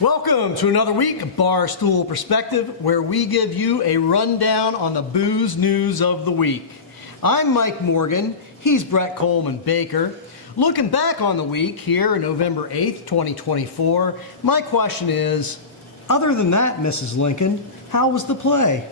Welcome to another week of Barstool Perspective, where we give you a rundown on the booze news of the week. I'm Mike Morgan, he's Brett Coleman Baker. Looking back on the week here, November 8th, 2024, my question is, other than that, Mrs. Lincoln, how was the play?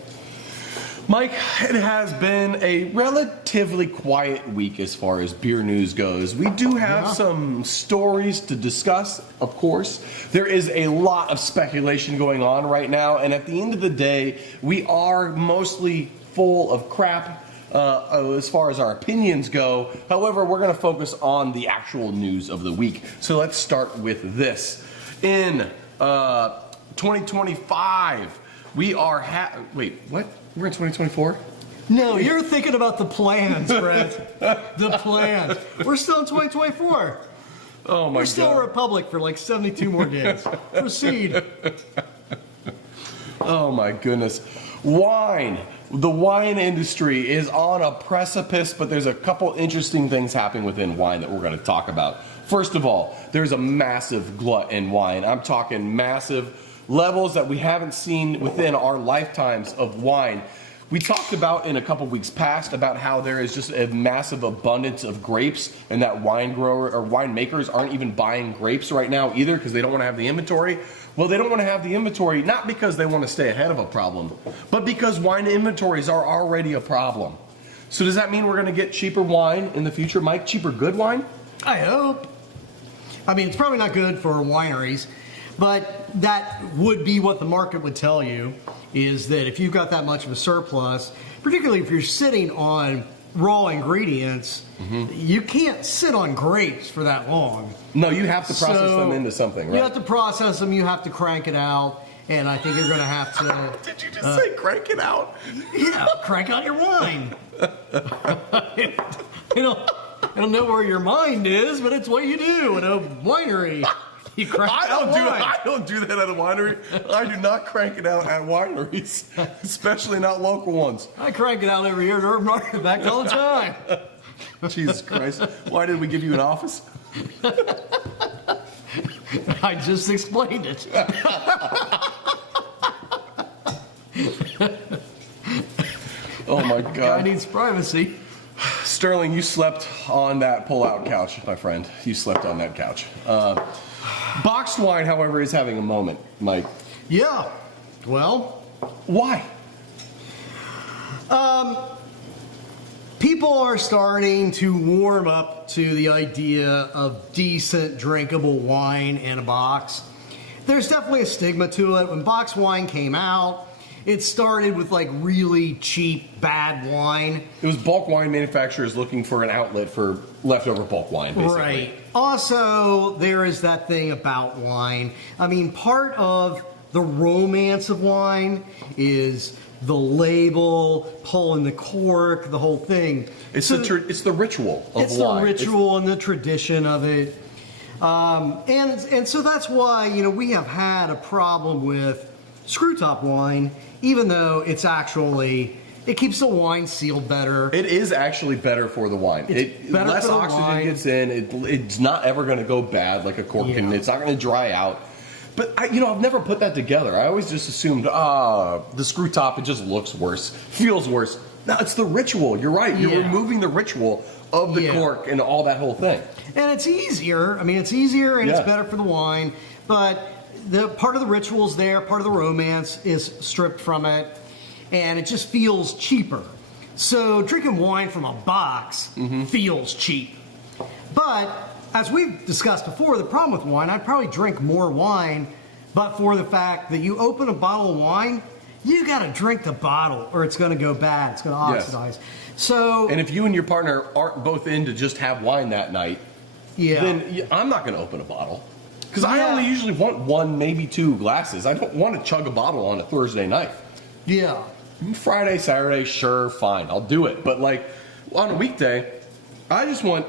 Mike, it has been a relatively quiet week as far as beer news goes. We do have some stories to discuss, of course. There is a lot of speculation going on right now, and at the end of the day, we are mostly full of crap as far as our opinions go. However, we're going to focus on the actual news of the week. So let's start with this. In 2025, we are wait, what? We're in 2024? No, you're thinking about the plans, Brett. The plans. We're still in 2024. Oh my God. We're still a republic for like 72 more days. Proceed. Oh my goodness. Wine. The wine industry is on a precipice, but there's a couple interesting things happening within wine that we're going to talk about. First of all, there's a massive glut in wine. I'm talking massive levels that we haven't seen within our lifetimes of wine. We talked about in a couple weeks past about how there is just a massive abundance of grapes, and that wine grower or winemakers aren't even buying grapes right now either because they don't want to have the inventory. Well, they don't want to have the inventory not because they want to stay ahead of a problem, but because wine inventories are already a problem. So does that mean we're going to get cheaper wine in the future, Mike? Cheaper good wine? I hope. I mean, it's probably not good for wineries, but that would be what the market would tell you, is that if you've got that much of a surplus, particularly if you're sitting on raw ingredients, you can't sit on grapes for that long. No, you have to process them into something, right? You have to process them, you have to crank it out, and I think you're going to have to... Did you just say crank it out? Yeah, crank out your wine. I don't know where your mind is, but it's what you do at a winery. You crank I don't do that at a winery. I do not crank it out at wineries, especially not local ones. I crank it out every year to market back all the time. Jesus Christ. Why did we give you an office? I just explained it. Oh my God. Guy needs privacy. Sterling, you slept on that pull-out couch, my friend. You slept on that couch. Boxed wine, however, is having a moment, Mike. Yeah. Well, why? People are starting to warm up to the idea of decent drinkable wine in a box. There's definitely a stigma to it. When boxed wine came out, it started with like really cheap, bad wine. It was bulk wine manufacturers looking for an outlet for leftover bulk wine, basically. Right. Also, there is that thing about wine. I mean, part of the romance of wine is the label, pulling the cork, the whole thing. It's the ritual of wine. It's the ritual and the tradition of it. And so that's why, we have had a problem with screw top wine, even though it keeps the wine sealed better. It is actually better for the wine. Less oxygen gets in. It's not ever going to go bad like a cork can. It's not going to dry out. But I've never put that together. I always just assumed, the screw top, it just looks worse, feels worse. No, it's the ritual. You're right. You're removing the ritual of the cork and all that whole thing. And it's easier. I mean, it's easier and it's better for the wine. But the part of the ritual's there, part of the romance is stripped from it, and it just feels cheaper. So drinking wine from a box feels cheap. But as we've discussed before, the problem with wine, I'd probably drink more wine, but for the fact that you open a bottle of wine, you got to drink the bottle or it's going to go bad. It's going to oxidize. So, and if you and your partner aren't both in to just have wine that night, then I'm not going to open a bottle. Because I only usually want one, maybe two glasses. I don't want to chug a bottle on a Thursday night. Yeah. Friday, Saturday, sure, fine, I'll do it. But like on a weekday, I just want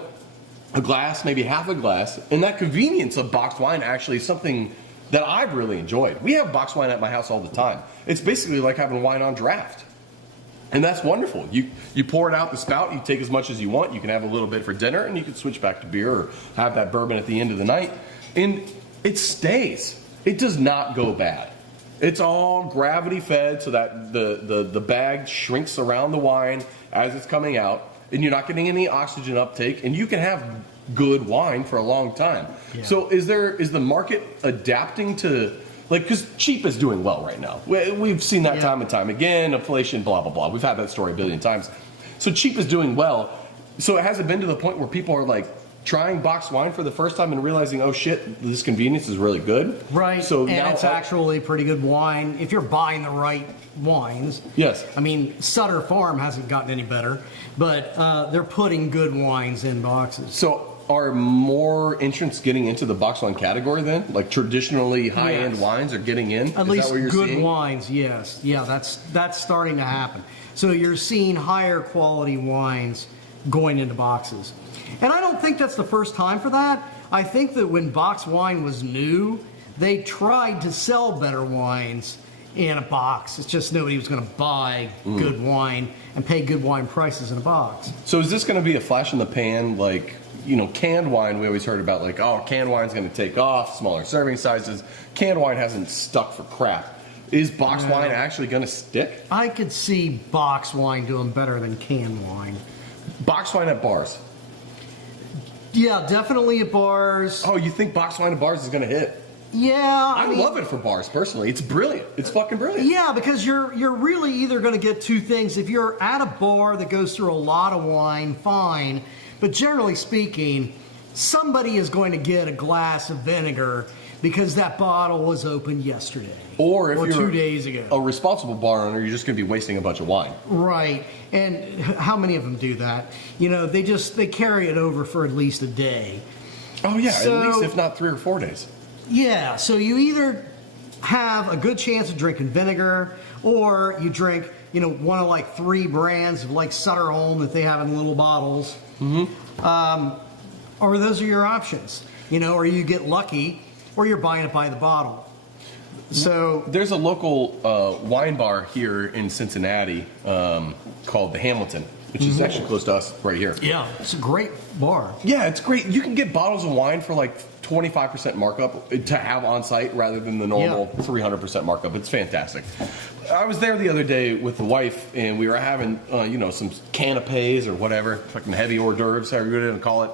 a glass, maybe half a glass. And that convenience of boxed wine actually is something that I've really enjoyed. We have boxed wine at my house all the time. It's basically like having wine on draft. And that's wonderful. You pour it out the spout, you take as much as you want, you can have a little bit for dinner, and you can switch back to beer or have that bourbon at the end of the night. And it stays. it does not go bad. It's all gravity fed so that the bag shrinks around the wine as it's coming out, and you're not getting any oxygen uptake, and you can have good wine for a long time. Yeah. So is the market adapting to, like, because cheap is doing well right now. We've seen that time and time again, inflation, blah, blah, blah. We've had that story a billion times. So cheap is doing well. So it hasn't been to the point where people are like trying boxed wine for the first time and realizing, oh shit, this convenience is really good. Right. So and now it's actually pretty good wine if you're buying the right wines. Yes. I mean, Sutter Farm hasn't gotten any better, but they're putting good wines in boxes. So are more entrants getting into the box wine category then? Like traditionally high-end wines are getting in? At least that what you're good seeing? wines, yes. Yeah, that's starting to happen. So you're seeing higher quality wines going into boxes. And I don't think that's the first time for that. I think that when box wine was new, they tried to sell better wines in a box. It's just nobody was going to buy good wine and pay good wine prices in a box. So is this going to be a flash in the pan, like, you know, canned wine? We always heard about, like, oh, canned wine's going to take off, smaller serving sizes. Canned wine hasn't stuck for crap. Is box wine actually going to stick? I could see box wine doing better than canned wine. Box wine at bars. Yeah, definitely at bars. Oh, you think box wine at bars is going to hit? Yeah, I mean, love it for bars, personally. It's brilliant. It's fucking brilliant. Yeah, because you're really either going to get two things. If you're at a bar that goes through a lot of wine, fine. But generally speaking, somebody is going to get a glass of vinegar because that bottle was opened yesterday. Or if you're 2 days ago. a responsible bar owner, you're just going to be wasting a bunch of wine. Right. And how many of them do that? You know, they carry it over for at least a day. Oh, yeah, So- at least if not 3 or 4 days. Yeah, so you either have a good chance of drinking vinegar, or you drink, you know, one of like 3 brands of like Sutter Home that they have in little bottles. Or those are your options, you know, or you get lucky, or you're buying it by the bottle. So There's a local wine bar here in Cincinnati called the Hamilton, which is actually close to us right here. yeah, it's a great bar. Yeah, it's great. You can get bottles of wine for like 25% markup to have on site rather than the normal 300% markup. It's fantastic. I was there the other day with the wife, and we were having, you know, some canapes or whatever, fucking heavy hors d'oeuvres, however you're going to call it.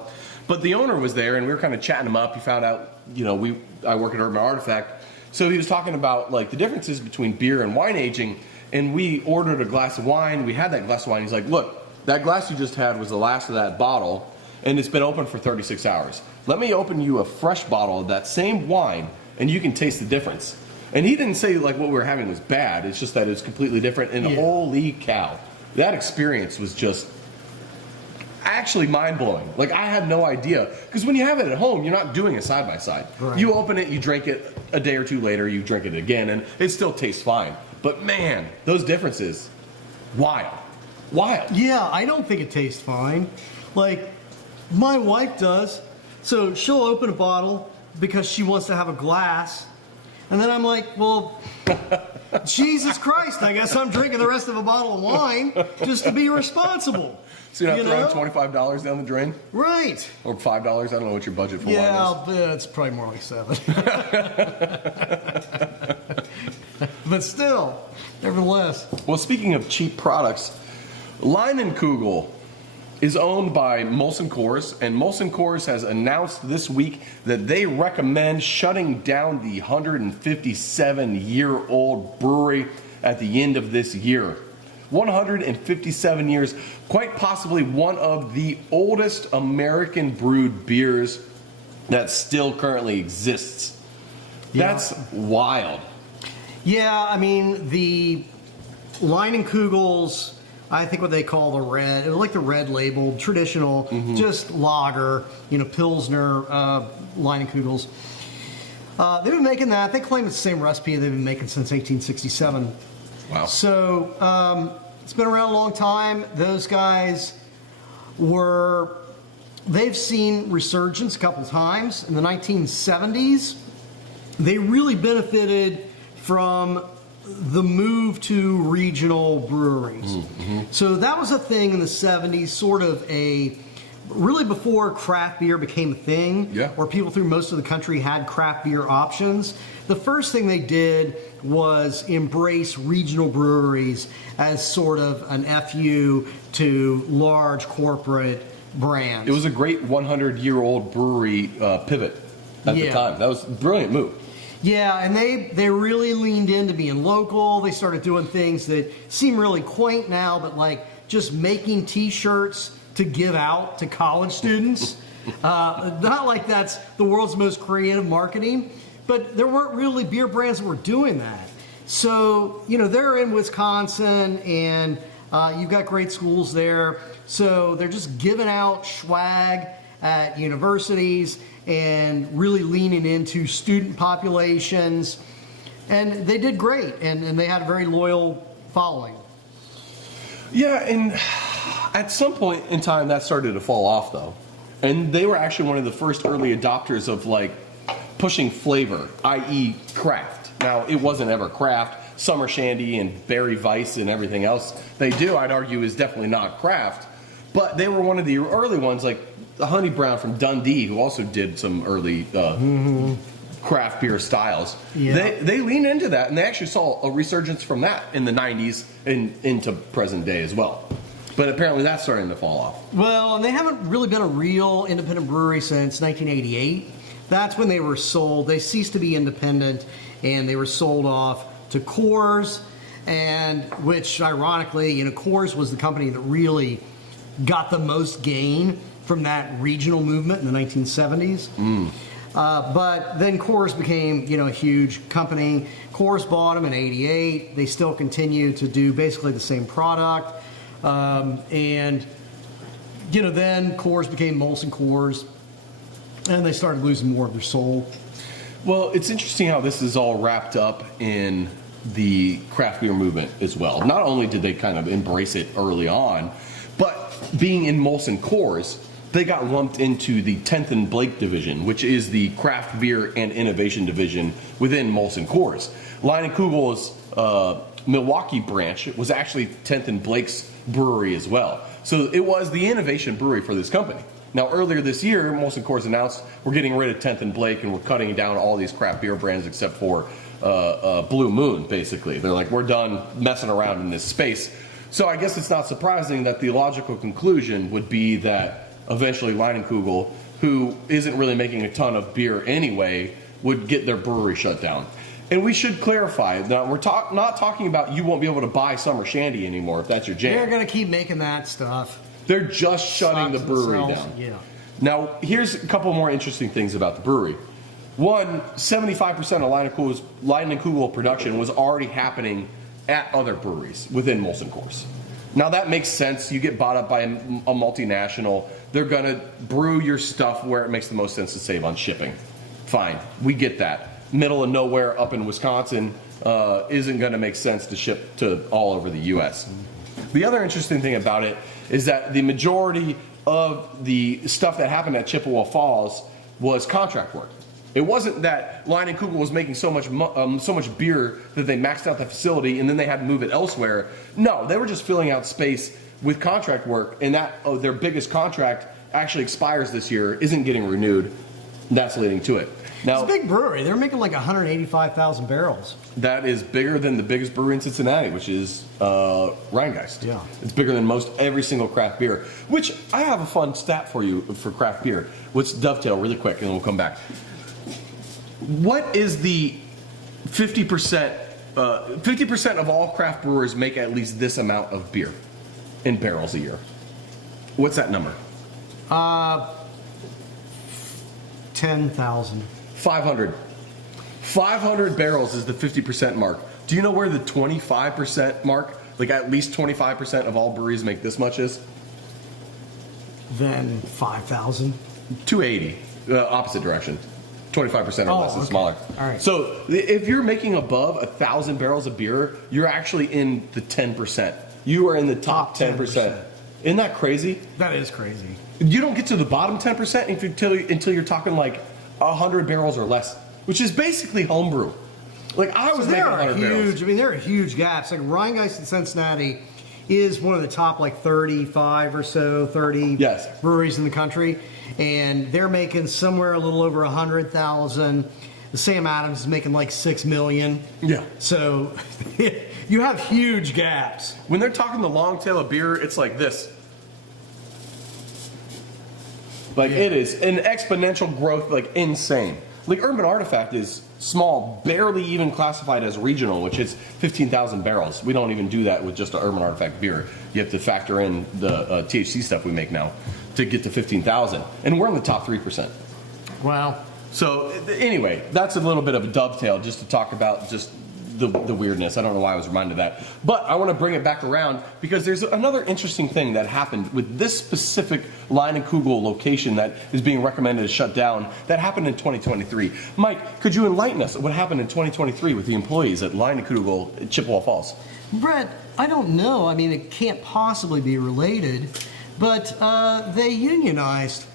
But the owner was there, and we were kind of chatting him up. He found out, you know, I work at Urban Artifact, so he was talking about like the differences between beer and wine aging. And we ordered a glass of wine. We had that glass of wine. He's like, look, that glass you just had was the last of that bottle, and it's been open for 36 hours. Let me open you a fresh bottle of that same wine, and you can taste the difference. And he didn't say like what we were having was bad. It's just that it's completely different. And holy cow, that experience was just actually mind-blowing. Like, I had no idea. Because when you have it at home, you're not doing a side-by-side. Right. You open it, you drink it, a day or two later, you drink it again, and it still tastes fine. But man, those differences, wild. Wild. Yeah, I don't think it tastes fine. Like, my wife does. So she'll open a bottle because she wants to have a glass. And then I'm like, well, Jesus Christ, I guess I'm drinking the rest of a bottle of wine just to be responsible. So you're not You throwing $25 down the drain? Right. Or $5? I don't know what your budget for wine Yeah, but it's probably more like 7. But still, nevertheless. is. Well, speaking of cheap products, Coul is owned by Molson Coors, and Molson Coors has announced this week that they recommend shutting down the 157-year-old brewery at the end of this year. 157 years, quite possibly one of the oldest American brewed beers that still currently exists. Yeah. That's wild. Yeah, I mean, the Cougals, I think what they call the red, like the red labeled, traditional, just lager, you know, Pilsner, Cougals. They've been making that. They claim it's the same recipe they've been making since 1867. Wow. So it's been around a long time. Those guys they've seen resurgence a couple times. In the 1970s, they really benefited from the move to regional breweries. So that was a thing in the 70s, sort of a really before craft beer became a thing, where people through most of the country had craft beer options, the first thing they did was embrace regional breweries as sort of an FU to large corporate brands. It was a great 100-year-old brewery pivot at the time. That was a brilliant move. Yeah, and they really leaned into being local. They started doing things that seem really quaint now, but like just making T-shirts to give out to college students. Not like that's the world's most creative marketing, but there weren't really beer brands that were doing that. So, they're in Wisconsin, and you've got great schools there. So they're just giving out swag at universities and really leaning into student populations. And they did great, and they had a very loyal following. Yeah, and at some point in time, that started to fall off, though. And they were actually one of the first early adopters of, pushing flavor, i.e. craft. Now, it wasn't ever craft. Summer Shandy and Berry Weiss and everything else they do, I'd argue, is definitely not craft. But they were one of the early ones, like the Honey Brown from Dundee, who also did some early craft beer styles. Yeah. They leaned into that, and they actually saw a resurgence from that in the 90s and into present day as well. But apparently that's starting to fall off. Well, and they haven't really been a real independent brewery since 1988. That's when they were sold. They ceased to be independent, and they were sold off to Coors, and which, ironically, Coors was the company that really got the most gain from that regional movement in the 1970s. But then Coors became, a huge company. Coors bought them in '88. They still continue to do basically the same product. Then Coors became Molson Coors, and they started losing more of their soul. Well, it's interesting how this is all wrapped up in the craft beer movement as well. Not only did they kind of embrace it early on, but being in Molson Coors, they got lumped into the 10th and Blake division, which is the craft beer and innovation division within Molson Coors. Lion & Kugel's Milwaukee branch was actually 10th and Blake's brewery as well. So it was the innovation brewery for this company. Now, earlier this year, Molson Coors announced we're getting rid of 10th and Blake, and we're cutting down all these craft beer brands except for Blue Moon, basically. They're like, we're done messing around in this space. So I guess it's not surprising that the logical conclusion would be that eventually Lion & Kugel, who isn't really making a ton of beer anyway, would get their brewery shut down. And we should clarify that we're not talking about you won't be able to buy Summer Shandy anymore if that's your jam. They're going to keep making that stuff. They're just shutting the brewery down. Yeah. Now, here's a couple more interesting things about the brewery. One, 75% of Lion & Kugel production was already happening at other breweries within Molson Coors. Now, that makes sense. You get bought up by a multinational. They're going to brew your stuff where it makes the most sense to save on shipping. Fine. We get that. Middle of nowhere up in Wisconsin isn't going to make sense to ship to all over the U.S. The other interesting thing about it is that the majority of the stuff that happened at Chippewa Falls was contract work. It wasn't that Lion & Kugel was making so much beer that they maxed out the facility and then they had to move it elsewhere. No, they were just filling out space with contract work, and that their biggest contract actually expires this year, isn't getting renewed. That's leading to it. Now, it's a big brewery. They're making like 185,000 barrels. That is bigger than the biggest brewery in Cincinnati, which is Rheingeist. Yeah. It's bigger than every single craft beer, which I have a fun stat for you for craft beer. Let's dovetail really quick, and then we'll come back. What is the 50%? 50% of all craft brewers make at least this amount of beer in barrels a year. What's that number? 10,000. 500. 500 barrels is the 50% mark. Do you know where the 25% mark, like at least 25% of all breweries make this much is? Then 5,000. 280. Opposite direction. 25% or less is smaller. All right. So if you're making above 1,000 barrels of beer, you're actually in the 10%. You are in the top 10%. Isn't that crazy? That is crazy. You don't get to the bottom 10% until you're talking like 100 barrels or less, which is basically homebrew. Like I was making 100 barrels. I mean, there are huge gaps. Like Rheingeist in Cincinnati is one of the top like 35 or so, 30 Yes. breweries in the country, and they're making somewhere a little over 100,000. Sam Adams is making like 6 million. Yeah. So you have huge gaps. When they're talking the long tail of beer, it's like this. Like it is an exponential growth, like insane. Like Urban Artifact is small, barely even classified as regional, which is 15,000 barrels. We don't even do that with just an Urban Artifact beer. You have to factor in the THC stuff we make now to get to 15,000, and we're in the top 3%. Wow. So anyway, that's a little bit of a dovetail just to talk about just the weirdness. I don't know why I was reminded of that. But I want to bring it back around because there's another interesting thing that happened with this specific Line and Kugel location that is being recommended to shut down that happened in 2023. Mike, could you enlighten us what happened in 2023 with the employees at Line and Kugel at Chippewa Falls? Brett, I don't know. I mean, it can't possibly be related, but they unionized.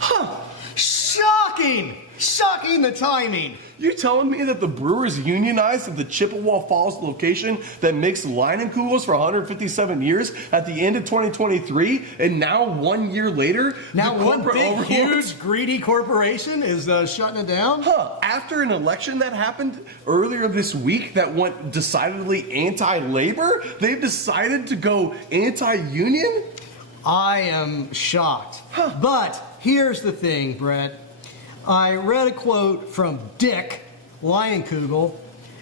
Huh. Shocking! Shocking the timing. You telling me that the brewers unionized at the Chippewa Falls location that makes Line and Kugels for 157 years at the end of 2023, and now 1 year later, now the one corporate big, overlords- huge, greedy corporation is shutting it down? Huh. After an election that happened earlier this week that went decidedly anti-labor, they've decided to go anti-union? I am shocked. Huh. But here's the thing, Brett. I read a quote from Dick Leinenkugel,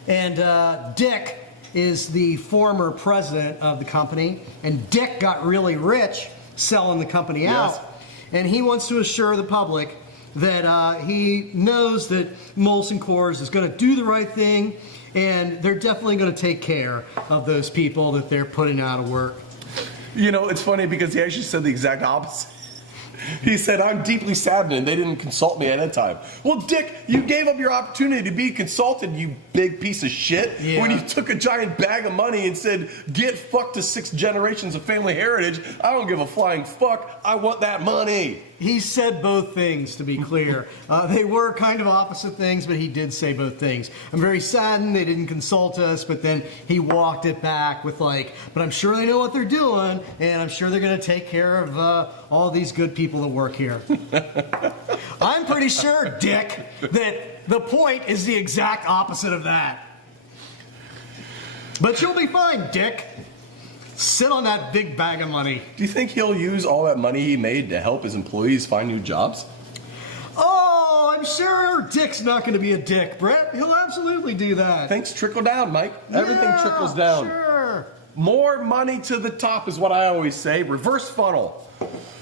and Dick is the former president of the company, and Dick got really rich selling the company out, and he wants to assure the public that he knows that Molson Coors is going to do the right thing, and they're definitely going to take care of those people that they're putting out of work. You know, it's funny because he actually said the exact opposite. He said, I'm deeply saddened they didn't consult me at that time. Well, Dick, you gave up your opportunity to be consulted, you big piece of shit, when you took a giant bag of money and said, get fucked to 6 generations of family heritage. I don't give a flying fuck. I want that money. He said both things, to be clear. They were kind of opposite things, but he did say both things. I'm very saddened they didn't consult us, but then he walked it back with like, but I'm sure they know what they're doing, and I'm sure they're going to take care of all these good people that work here. I'm pretty sure, Dick, that the point is the exact opposite of that. But you'll be fine, Dick. Sit on that big bag of money. Do you think he'll use all that money he made to help his employees find new jobs? Oh, I'm sure Dick's not going to be a dick, Brett. He'll absolutely do that. Things trickle down, Mike. Everything trickles down. Sure. More money to the top is what I always say. Reverse funnel.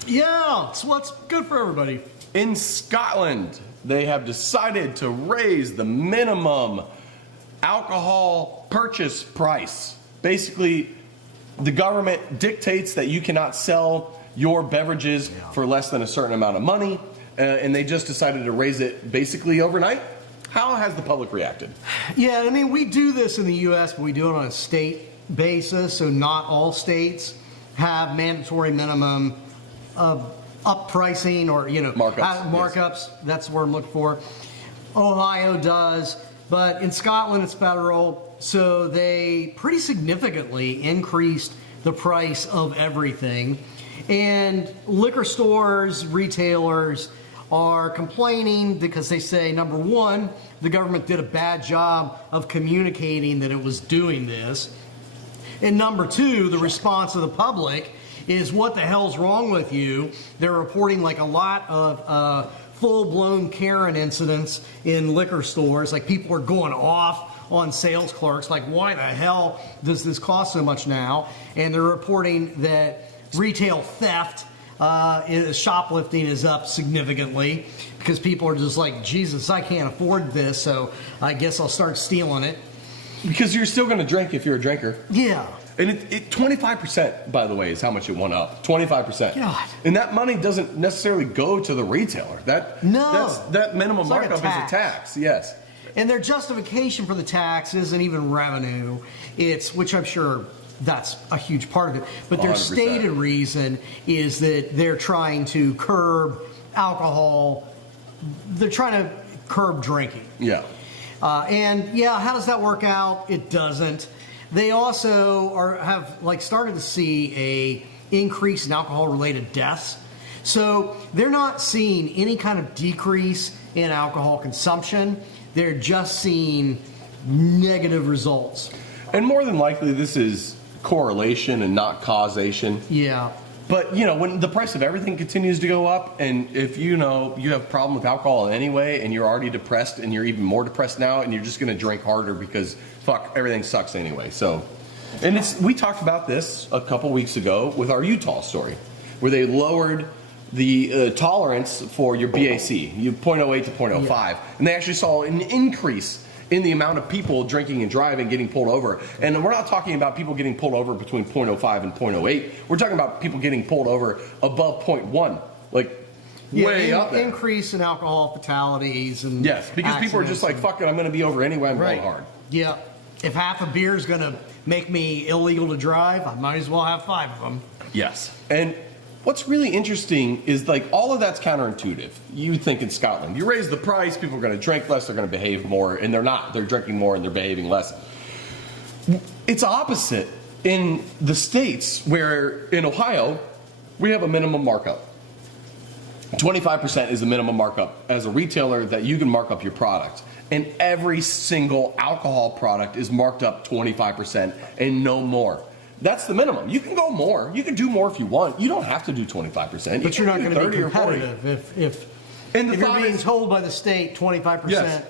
Yeah, it's what's good for everybody. In Scotland, they have decided to raise the minimum alcohol purchase price. Basically, the government dictates that you cannot sell your beverages for less than a certain amount of money, and they just decided to raise it basically overnight. How has the public reacted? Yeah, I mean, we do this in the U.S., but we do it on a state basis, so not all states have mandatory minimum up pricing or, markups. Yes. That's the word I'm looking for. Ohio does, but in Scotland it's federal. So they pretty significantly increased the price of everything. And liquor stores, retailers are complaining because they say, number one, the government did a bad job of communicating that it was doing this. And number two, the response of the public is, what the hell's wrong with you? They're reporting like a lot of full-blown Karen incidents in liquor stores. Like people are going off on sales clerks, like, why the hell does this cost so much now? And they're reporting that retail theft, shoplifting is up significantly because people are just like, Jesus, I can't afford this, so I guess I'll start stealing it. Because you're still going to drink if you're a drinker. Yeah. And it 25%, by the way, is how much it went up. 25%. God. And that money doesn't necessarily go to the retailer. That minimum It's like markup is a tax. Yes. And their justification for the tax isn't even revenue. It's, which I'm sure that's a huge part of it. But their 100%. stated reason is that they're trying to curb alcohol. They're trying to curb drinking. Yeah. And how does that work out? It doesn't. they also have like started to see a increase in alcohol-related deaths. So they're not seeing any kind of decrease in alcohol consumption. They're just seeing negative results. And more than likely, this is correlation and not causation. Yeah. But, when the price of everything continues to go up, and if you have a problem with alcohol anyway, and you're already depressed, and you're even more depressed now, and you're just going to drink harder because, fuck, everything sucks anyway. So, and we talked about this a couple weeks ago with our Utah story, where they lowered the tolerance for your BAC, you 0.08 to 0.05, yeah. And they actually saw an increase in the amount of people drinking and driving getting pulled over. And we're not talking about people getting pulled over between 0.05 and 0.08. We're talking about people getting pulled over above 0.1, way up there. Increase in alcohol fatalities and yes, because people are just like, fuck it, I'm going to be over anyway, I'm going hard. Yeah. If half a beer is going to make me illegal to drive, I might as well have 5 of them. Yes. And what's really interesting is all of that's counterintuitive. You would think in Scotland, you raise the price, people are going to drink less, they're going to behave more, and they're not. They're drinking more and they're behaving less. It's opposite in the States, where in Ohio, we have a minimum markup. 25% is the minimum markup as a retailer that you can mark up your product. And every single alcohol product is marked up 25% and no more. That's the minimum. You can go more. You can do more if you want. You don't have to do 25%. But you're not going to be competitive if you're being told by the state 25%.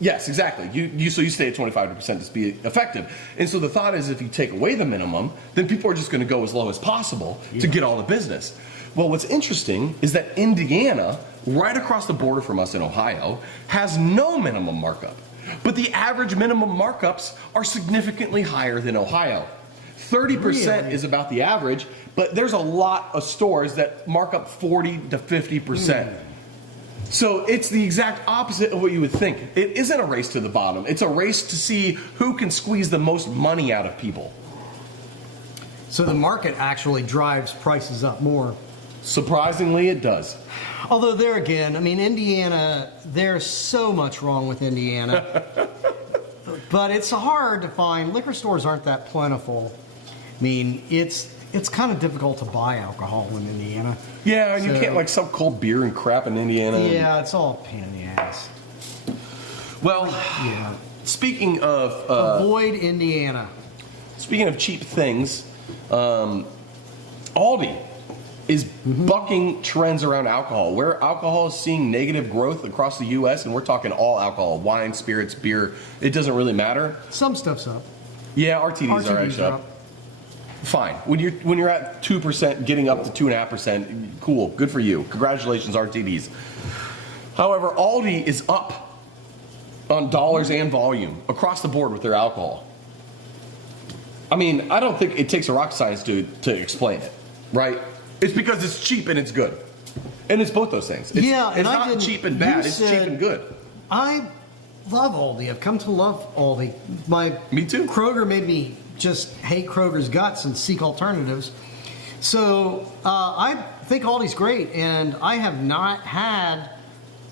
Yes, exactly. So you stay at 25% to be effective. And so the thought is, if you take away the minimum, then people are just going to go as low as possible to get all the business. Well, what's interesting is that Indiana, right across the border from us in Ohio, has no minimum markup. But the average minimum markups are significantly higher than Ohio. 30% is about the average, but there's a lot of stores that mark up 40 to 50%. So it's the exact opposite of what you would think. It isn't a race to the bottom. It's a race to see who can squeeze the most money out of people. So the market actually drives prices up more. Surprisingly, it does. Although there again, I mean, Indiana, there's so much wrong with Indiana. But it's hard to find. Liquor stores aren't that plentiful. I mean, it's kind of difficult to buy alcohol in Indiana. Yeah, and you can't sell cold beer and crap in Indiana. Yeah, it's all a pain in the ass. Well, yeah. Speaking of avoid Indiana. Speaking of cheap things, Aldi is bucking trends around alcohol. Where alcohol is seeing negative growth across the U.S., and we're talking all alcohol, wine, spirits, beer. It doesn't really matter. Some stuff's up. Yeah, RTDs are actually up. Fine. When you're at 2%, getting up to 2.5%, cool. Good for you. Congratulations, RTDs. However, Aldi is up on dollars and volume across the board with their alcohol. I mean, I don't think it takes a rocket science to explain it, right? It's because it's cheap and it's good. And it's both those things. It's not cheap and bad. It's cheap and good. I love Aldi. I've come to love Aldi. Me too. Kroger made me just hate Kroger's guts and seek alternatives. So I think Aldi's great, and I have not had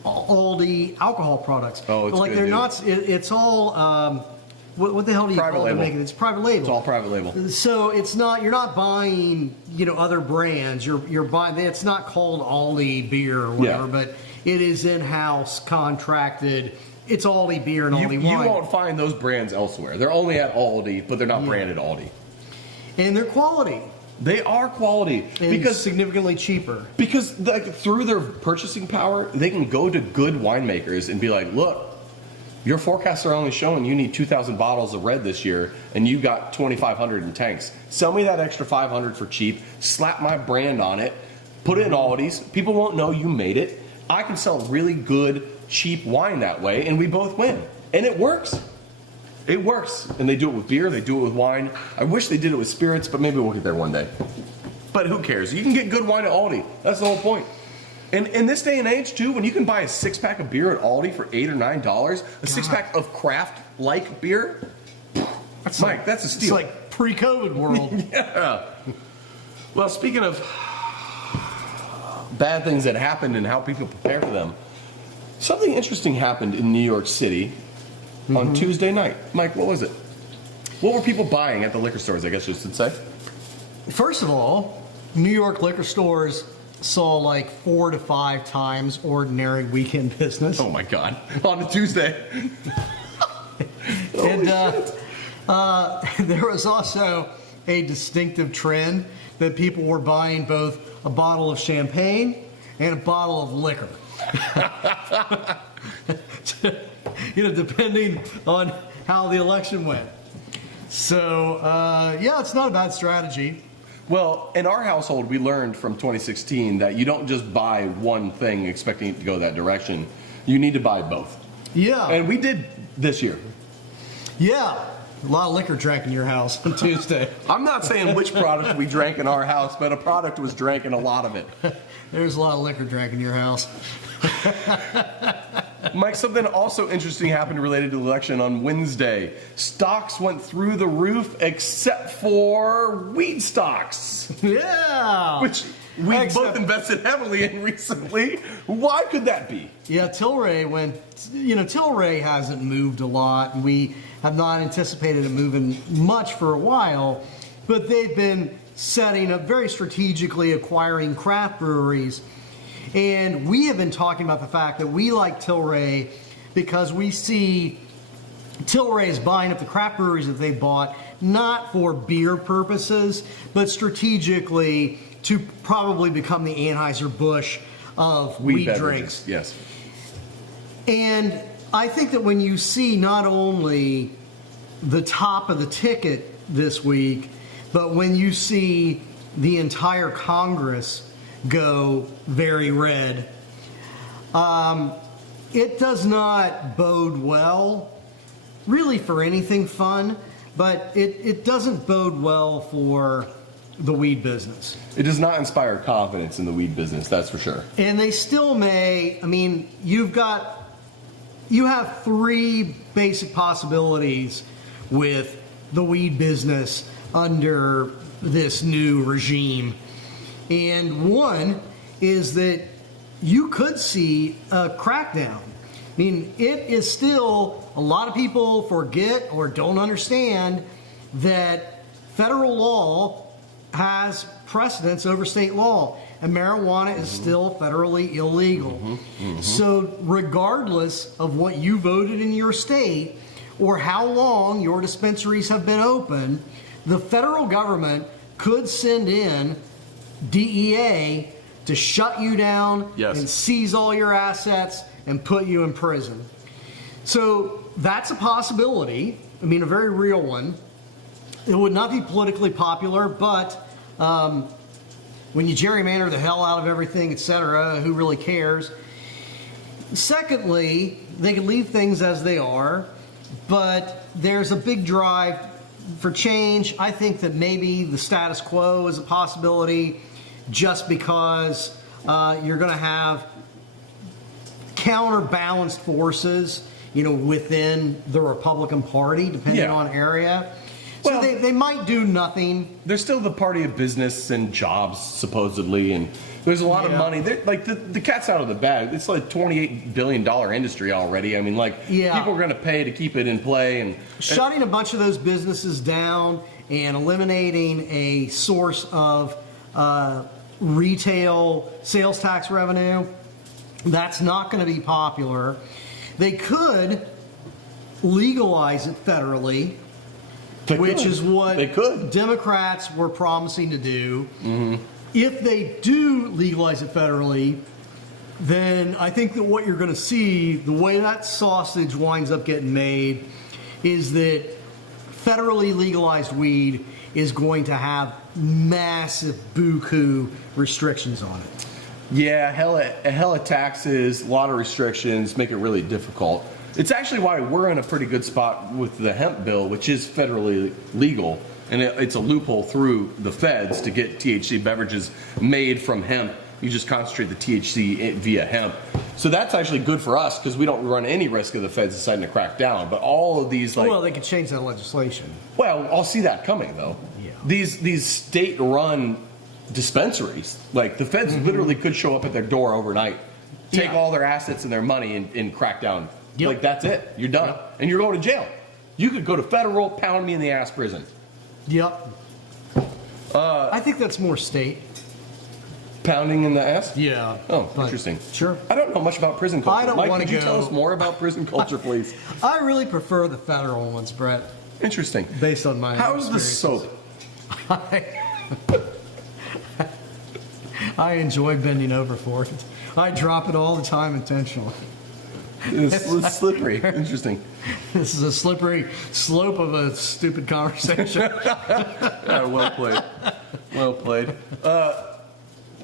Aldi alcohol products. Oh, it's good, they're dude. not. It's all. What the hell do you private call label. it? It's private label. It's all private label. So it's not. You're not buying other brands. You're buying. It's not called Aldi beer or whatever, but it is in-house contracted. It's Aldi beer and Aldi wine. You won't find those brands elsewhere. They're only at Aldi, but they're not branded Aldi. And they're quality. They are quality because significantly cheaper. Because through their purchasing power, they can go to good winemakers and be like, look, your forecasts are only showing you need 2,000 bottles of red this year, and you got 2,500 in tanks. Sell me that extra 500 for cheap. Slap my brand on it. Put it in Aldi's. People won't know you made it. I can sell really good, cheap wine that way, and we both win. And it works. It works. And they do it with beer. They do it with wine. I wish they did it with spirits, but maybe we'll get there one day. But who cares? You can get good wine at Aldi. That's the whole point. And in this day and age, too, when you can buy a six-pack of beer at Aldi for $8 or $9, a six-pack of craft-like beer, that's a steal. It's like pre-COVID world. Yeah. Well, speaking of bad things that happened and how people prepare for them, something interesting happened in New York City on Tuesday night. Mike, what was it? What were people buying at the liquor stores, I guess you should say? First of all, New York liquor stores saw like 4 to 5 times ordinary weekend business. Oh my God. On a Tuesday. And there was also a distinctive trend that people were buying both a bottle of champagne and a bottle of liquor. Depending on how the election went. So, it's not a bad strategy. Well, in our household, we learned from 2016 that you don't just buy one thing expecting it to go that direction. You need to buy both. Yeah. And we did this year. Yeah. A lot of liquor drank in your house on Tuesday. I'm not saying which product we drank in our house, but a product was drank in a lot of it. There's a lot of liquor drank in your house. Mike, something also interesting happened related to the election on Wednesday. Stocks went through the roof except for weed stocks. Yeah. Which we've both invested heavily in recently. Why could that be? Yeah, Tilray hasn't moved a lot. We have not anticipated it moving much for a while, but they've been setting up very strategically, acquiring craft breweries. And we have been talking about the fact that we like Tilray because we see Tilray is buying up the craft breweries that they bought, not for beer purposes, but strategically to probably become the Anheuser-Busch of weed drinks. Yes. And I think that when you see not only the top of the ticket this week, but when you see the entire Congress go very red, it does not bode well really for anything fun, but it doesn't bode well for the weed business. It does not inspire confidence in the weed business, that's for sure. And they still may. I mean, you have 3 basic possibilities with the weed business under this new regime. And one is that you could see a crackdown. I mean, it is still, a lot of people forget or don't understand that federal law has precedence over state law, and marijuana is still federally illegal. So regardless of what you voted in your state or how long your dispensaries have been open, the federal government could send in DEA to shut you down and seize all your assets and put you in prison. So that's a possibility. I mean, a very real one. It would not be politically popular, but when you gerrymander the hell out of everything, etc., who really cares? Secondly, they can leave things as they are, but there's a big drive for change. I think that maybe the status quo is a possibility just because you're going to have counterbalanced forces, within the Republican Party, depending on area. So Well, they might do nothing. They're still the party of business and jobs, supposedly, and there's a lot of money. Like the cat's out of the bag. It's like $28 billion industry already. I mean, people are going to pay to keep it in play. And shutting a bunch of those businesses down and eliminating a source of retail sales tax revenue, that's not going to be popular. They could legalize it federally, which is what Democrats were promising to do. If they do legalize it federally, then I think that what you're going to see, the way that sausage winds up getting made, is that federally legalized weed is going to have massive buku restrictions on it. Yeah, hella taxes, a lot of restrictions, make it really difficult. It's actually why we're in a pretty good spot with the hemp bill, which is federally legal, and it's a loophole through the feds to get THC beverages made from hemp. You just concentrate the THC via hemp. So that's actually good for us because we don't run any risk of the feds deciding to crack down. But all of these, they could change that legislation. Well, I'll see that coming though. Yeah. These state-run dispensaries, like the feds literally could show up at their door overnight, take all their assets and their money and crack down. Like that's it. You're done. And you're going to jail. You could go to federal, pound me in the ass prison. Yep. I think that's more state. Pounding in the ass? Yeah. Oh, but interesting. Sure. I don't know much about prison culture. I don't Mike, wanna could you go- tell us more about prison culture, please? I really prefer the federal ones, Brett, Interesting. based on my How's the experiences. soap? I enjoy bending over for it. I drop it all the time intentionally. It's slippery. Interesting. This is a slippery slope of a stupid conversation. Yeah, well played. Well played.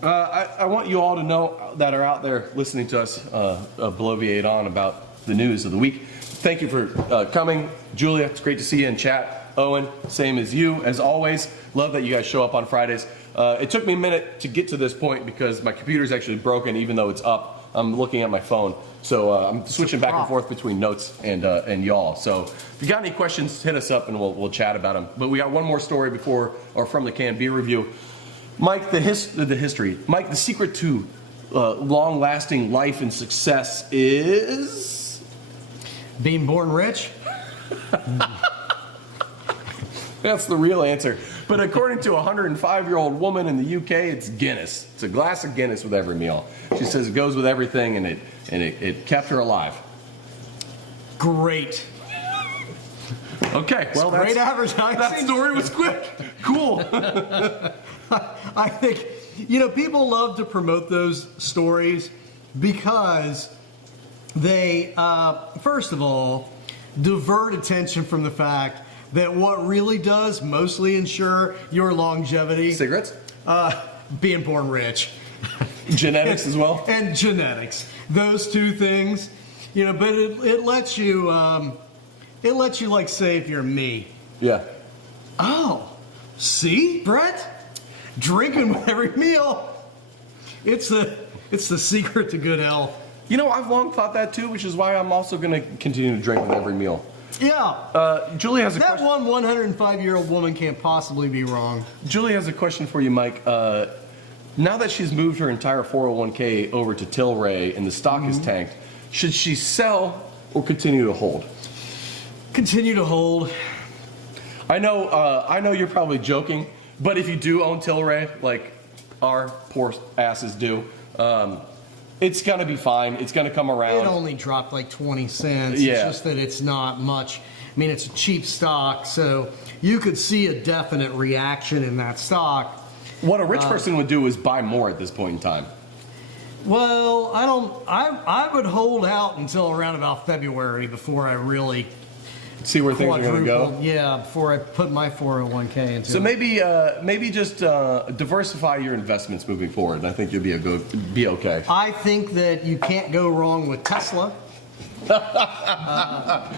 I want you all to know that are out there listening to us bloviate on about the news of the week. Thank you for coming. Julia, it's great to see you in chat. Owen, same as you, as always. Love that you guys show up on Fridays. It took me a minute to get to this point because my computer's actually broken, even though it's up. I'm looking at my phone. So I'm switching back and forth between notes and y'all. So if you got any questions, hit us up and we'll chat about them. But we got one more story from the canned beer review. Mike, the history. Mike, the secret to long-lasting life and success is Being born rich? That's the real answer. But according to a 105-year-old woman in the UK, it's Guinness. It's a glass of Guinness with every meal. She says it goes with everything, and it kept her alive. Great. Okay, well, Great advertising. that story was quick. Cool. I think, people love to promote those stories because they, first of all, divert attention from the fact that what really does mostly ensure your longevity, Cigarettes? being born rich. Genetics as well? And genetics. Those two things, but it lets you, like, say if you're me. Yeah. Oh, see, Brett? Drinking with every meal. It's the secret to good health. I've long thought that too, which is why I'm also going to continue to drink with every meal. Yeah. Julie has a That question. one 105-year-old woman can't possibly be wrong. Julie has a question for you, Mike. Now that she's moved her entire 401k over to Tilray and the stock is tanked, should she sell or continue to hold? Continue to hold. I know you're probably joking, but if you do own Tilray, like our poor asses do, it's gonna be fine. It's gonna come around. It only dropped like 20 cents. Yeah. It's just that it's not much. I mean, it's a cheap stock, so you could see a definite reaction in that stock. What a rich person would do is buy more at this point in time. Well, I would hold out until around about February before I really See where things are gonna go. Yeah, before I put my 401k into So it. maybe just diversify your investments moving forward. I think you'll be okay. I think that you can't go wrong with Tesla.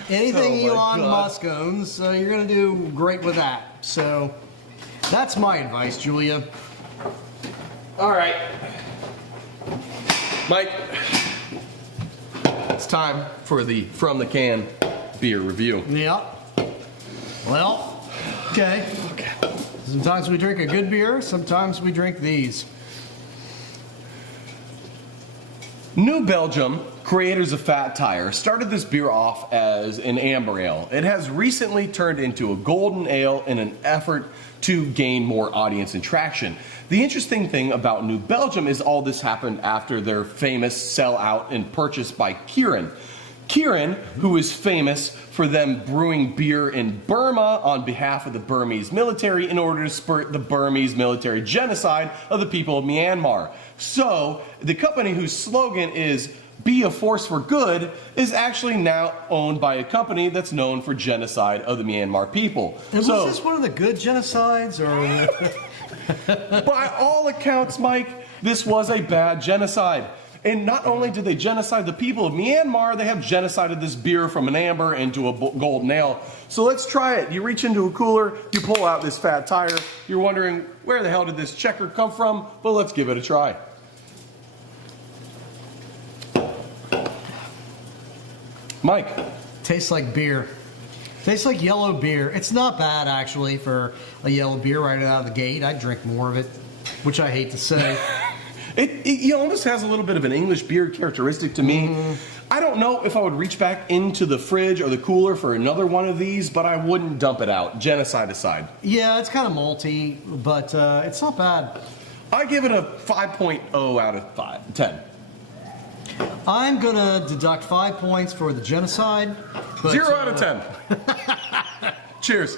Anything Oh my Elon God. Musk owns, you're going to do great with that. So that's my advice, Julia. All right, Mike. It's time for the From the Can beer review. Yeah. Well, okay. Sometimes we drink a good beer, sometimes we drink these. New Belgium, creators of Fat Tire, started this beer off as an amber ale. It has recently turned into a golden ale in an effort to gain more audience and traction. The interesting thing about New Belgium is all this happened after their famous sellout and purchase by Kirin. Kirin, who is famous for them brewing beer in Burma on behalf of the Burmese military in order to spurt the Burmese military genocide of the people of Myanmar. So, the company whose slogan is "Be a Force for Good" is actually now owned by a company that's known for genocide of the Myanmar people. And So, was this one of the good genocides, or? by all accounts, Mike, this was a bad genocide. And not only did they genocide the people of Myanmar, they have genocided this beer from an amber into a golden ale. So let's try it. You reach into a cooler, you pull out this Fat Tire. You're wondering, where the hell did this checker come from? Well, let's give it a try. Mike. Tastes like beer. Tastes like yellow beer. It's not bad, actually, for a yellow beer right out of the gate. I'd drink more of it, which I hate to say. It almost has a little bit of an English beer characteristic to me. I don't know if I would reach back into the fridge or the cooler for another one of these, but I wouldn't dump it out. Genocide aside. Yeah, it's kind of malty, but it's not bad. I give it a 5.0 out of 10. I'm going to deduct 5 points for the genocide. But, 0 out of 10. Cheers.